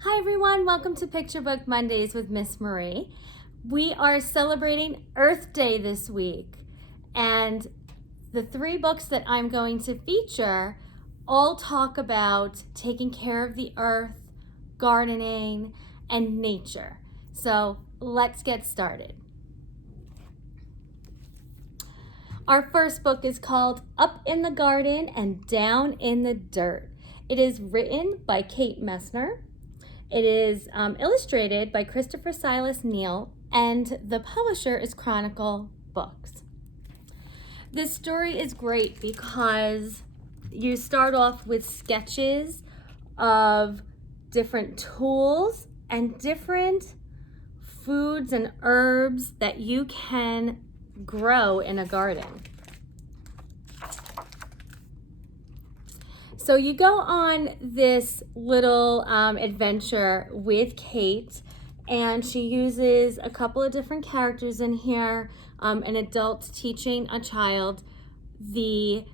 Hi everyone, welcome to Picture Book Mondays with Miss Marie. We are celebrating Earth Day this week, and the three books that I'm going to feature all talk about taking care of the earth, gardening, and nature. So let's get started. Our first book is called Up in the Garden and Down in the Dirt. It is written by Kate Messner. It is illustrated by Silas, Neal, and the publisher is Chronicle books. This story is great because you start off with sketches of different tools and different foods and herbs that you can grow in a garden. So you go on this little adventure with Kate, and she uses a couple of different characters in here, an adult teaching a child the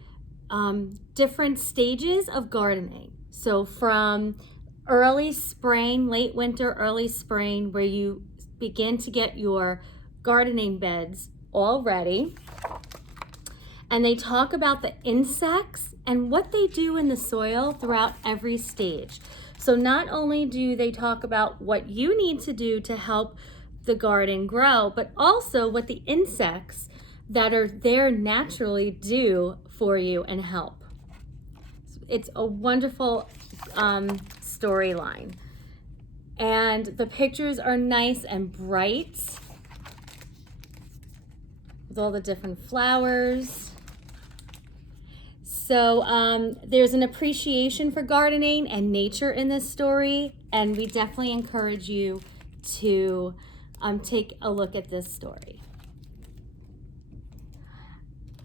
different stages of gardening. So from early spring, late winter, early spring, where you begin to get your gardening beds all ready. And they talk about the insects and what they do in the soil throughout every stage. So not only do they talk about what you need to do to help the garden grow, but also what the insects that are there naturally do for you and help. It's a wonderful storyline. And the pictures are nice and bright with all the different flowers. So there's an appreciation for gardening and nature in this story, and we definitely encourage you to take a look at this story.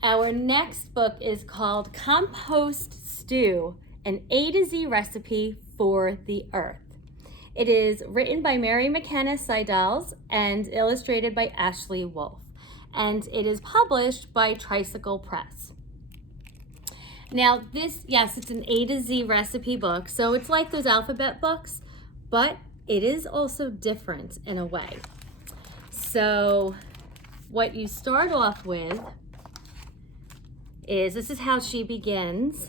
Our next book is called Compost Stew, an A to Z recipe for the earth. It is written by McKenna, Siddals, and illustrated by Ashley Wolff, and it is published by Tricycle Press. Now this, yes, it's an A to Z recipe book, so it's like those alphabet books, but it is also different in a way. So what you start off with is, this is how she begins,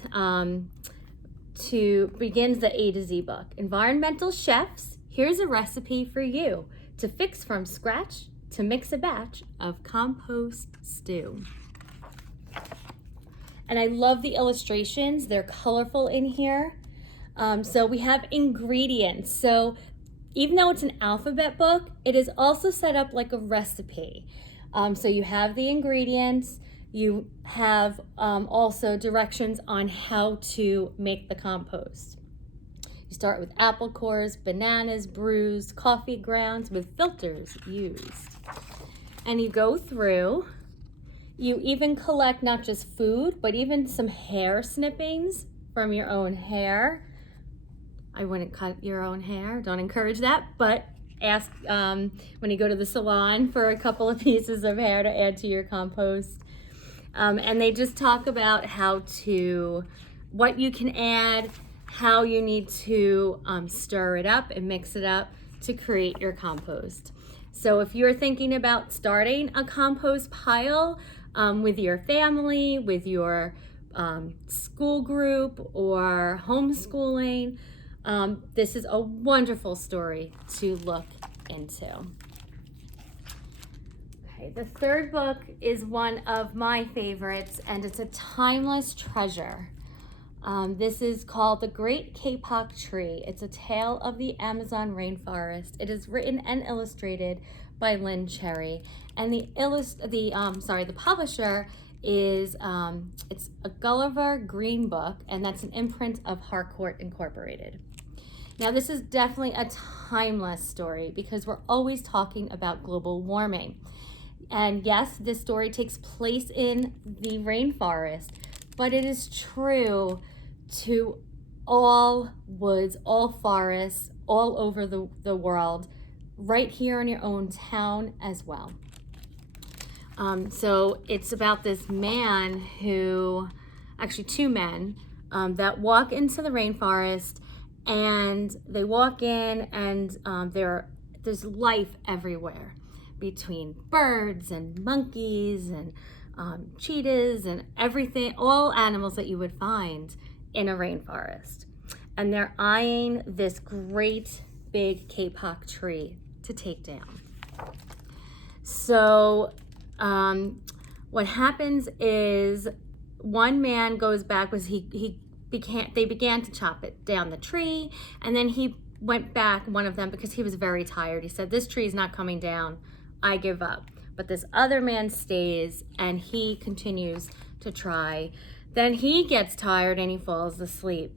begins the A to Z book. Environmental chefs, here's a recipe for you to fix from scratch to mix a batch of compost stew. And I love the illustrations. They're colorful in here. So we have ingredients. So even though it's an alphabet book, it is also set up like a recipe. So you have the ingredients. You have also directions on how to make the compost. You start with apple cores, bananas, bruised, coffee grounds with filters used. And you go through. You even collect not just food, but even some hair snippings from your own hair. I wouldn't cut your own hair, don't encourage that, but ask when you go to the salon for a couple of pieces of hair to add to your compost. And they just talk about what you can add, how you need to stir it up and mix it up to create your compost. So if you're thinking about starting a compost pile, with your family, with your school group, or homeschooling, this is a wonderful story to look into. Okay, the third book is one of my favorites, and it's a timeless treasure. This is called The Great Kapok Tree. It's a tale of the Amazon rainforest. It is written and illustrated by Lynn Cherry, and the publisher is it's a Gulliver Green book, and that's an imprint of Harcourt Incorporated. Now this is definitely a timeless story because we're always talking about global warming, and yes, this story takes place in the rainforest, but it is true to all woods, all forests, all over the world, right here in your own town as well. So it's about this man actually two men, that walk into the rainforest and they walk in, and there's life everywhere, between birds and monkeys and cheetahs and everything, all animals that you would find in a rainforest. And they're eyeing this great big kapok tree to take down. So what happens is one man goes back, they began to chop it down, the tree, and then he went back, one of them, because he was very tired. He said, this tree is not coming down, I give up. But this other man stays, and he continues to try. Then he gets tired and he falls asleep.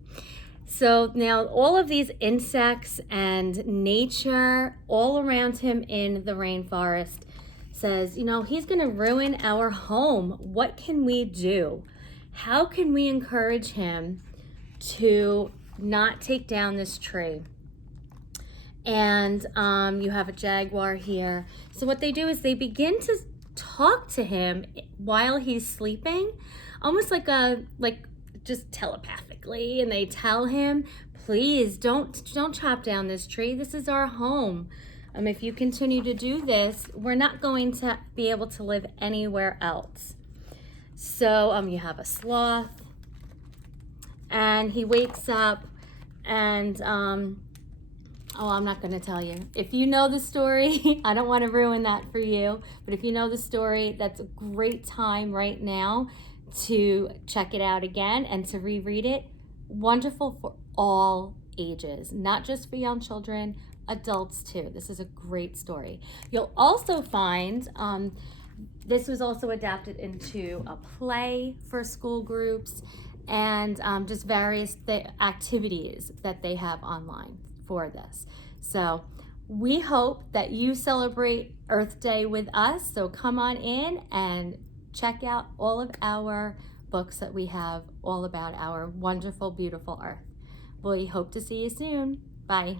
So now all of these insects and nature all around him in the rainforest says, he's going to ruin our home. What can we do? How can we encourage him to not take down this tree? And you have a jaguar here. So what they do is they begin to talk to him while he's sleeping, almost like just telepathically, and they tell him, please don't chop down this tree. This is our home. If you continue to do this, we're not going to be able to live anywhere else. So you have a sloth, and he wakes up, and I'm not going to tell you. If you know the story, I don't want to ruin that for you, but if you know the story, that's a great time right now to check it out again and to reread it. Wonderful for all ages, not just for young children, adults too. This is a great story. You'll also find this was also adapted into a play for school groups, and just various activities that they have online for this. So we hope that you celebrate Earth Day with us. So come on in and check out all of our books that we have all about our wonderful, beautiful Earth. We hope to see you soon. Bye.